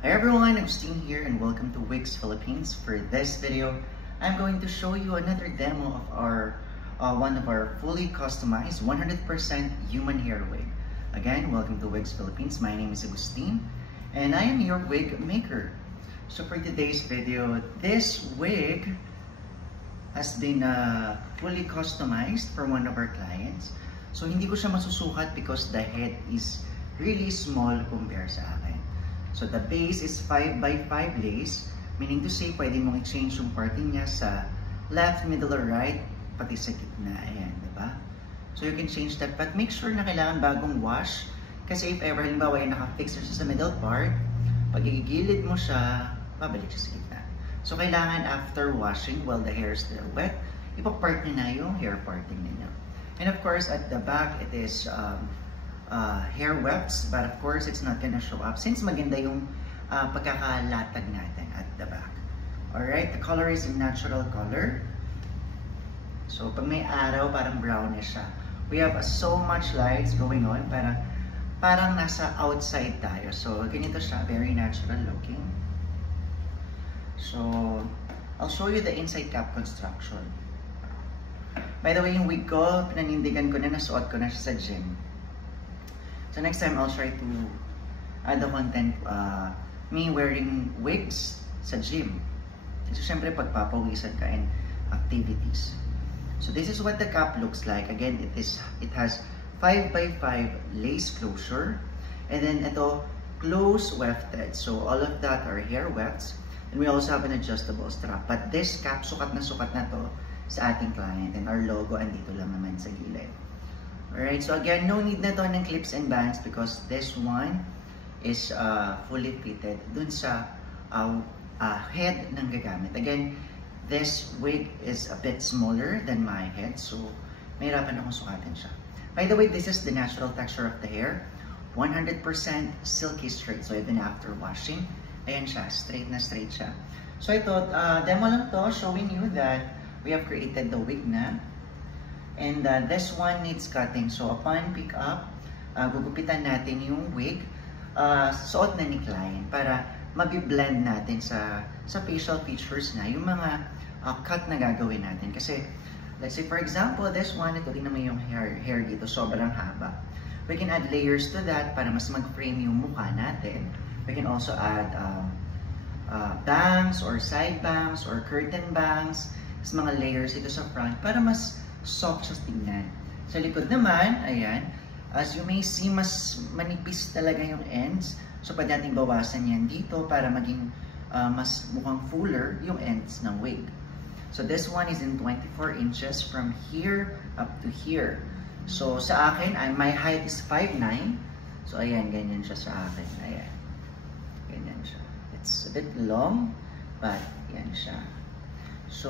Hi everyone, I'm Steve here and welcome to Wigs Philippines. For this video, I'm going to show you another demo of our one of our fully customized 100% human hair wig. Again, welcome to Wigs Philippines. My name is Agustin and I am your wig maker. So for today's video, this wig has been fully customized for one of our clients. So hindi ko siya masusukat because the head is really small compared sa akin. So the base is 5x5 lace, meaning to say pwede mong i-change yung parting niya sa left, middle, or right, pati sa gitna. Ayan, diba? So you can change that, but make sure na kailangan bagong wash. Kasi if ever, halimbawa yung naka-fix siya sa middle part, pag igilid mo siya, babalik siya sa gitna. So kailangan after washing, while the hair is still wet, ipapart nyo na yung hair parting ninyo. And of course, at the back, it is hair wefts, but of course it's not gonna show up since maganda yung pagkakalatag natin at the back. Alright, the color is a natural color. So pag may araw, parang brownish siya. We have so much lights going on, parang nasa outside tayo. So ganito siya, very natural looking. So I'll show you the inside cap construction. By the way, yung wig ko, pinanindigan ko na, nasuot ko na siya sa gym. So next time, I'll try to add the content, me wearing wigs sa gym. So syempre, pagpapawisan ka and activities. So this is what the cap looks like. Again, it has 5x5 lace closure. And then ito, close wefted. So all of that are hair wefts. And we also have an adjustable strap. But this cap, sukat na to sa ating client. And our logo, andito lang naman sa gilid. Alright, so again, no need na to ng clips and bands because this one is fully fitted dun sa head ng gagamit. Again, this wig is a bit smaller than my head, so mahirapan akong sukatin siya. By the way, this is the natural texture of the hair. 100% silky straight, so even after washing, ayan siya, straight na straight siya. So ito, demo lang to, showing you that we have created the wig na. And this one needs cutting. So upon pick up, gugupitan natin yung wig, suot na ni client para mabiblend natin sa facial features na yung mga cut na gagawin natin. Kasi let's say for example, this one, ito din naman yung hair dito, sobrang haba. We can add layers to that para mas mag-frame yung mukha natin. We can also add bangs or side bangs or curtain bangs, mas mga layers dito sa front para mas soft siya tingnan. Sa likod naman, ayan, as you may see, mas manipis talaga yung ends. So, pwede natin bawasan yan dito para maging mas mukhang fuller yung ends ng wig. So, this one is in 24 inches from here up to here. So, sa akin, my height is 5'9". So, ayan, ganyan siya sa akin. Ayan. Ganyan siya. It's a bit long, but yan siya. So,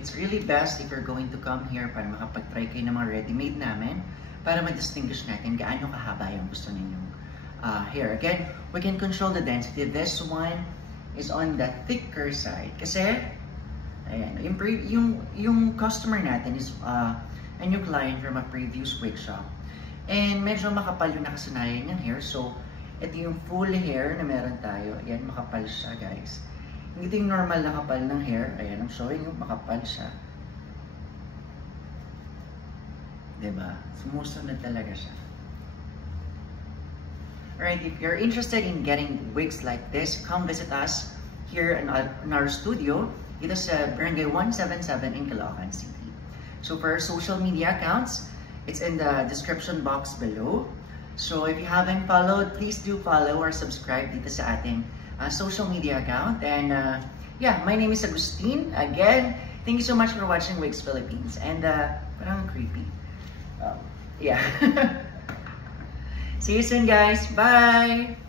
it's really best if you're going to come here para makapag-try kayo ng mga ready-made namin para ma-distinguish natin gaano kahaba yung gusto ninyong hair. Again, we can control the density. This one is on the thicker side. Kasi, ayan, yung customer natin is a new client from a previous wig shop. And medyo makapal yung nakasanayan niyang hair. So, ito yung full hair na meron tayo. Ayan, makapal siya, guys. Hindi ito yung normal na kapal ng hair. Ayan, I'm showing you, makapal siya. Diba? Sumusunod talaga siya. Alright, if you're interested in getting wigs like this, come visit us here in our studio. Dito sa Barangay 177 in Caloocan City. So for our social media accounts, it's in the description box below. So if you haven't followed, please do follow or subscribe dito sa ating social media account. And yeah, my name is Agustin. Again, thank you so much for watching Wigs Philippines. And parang creepy. Yeah. See you soon, guys. Bye!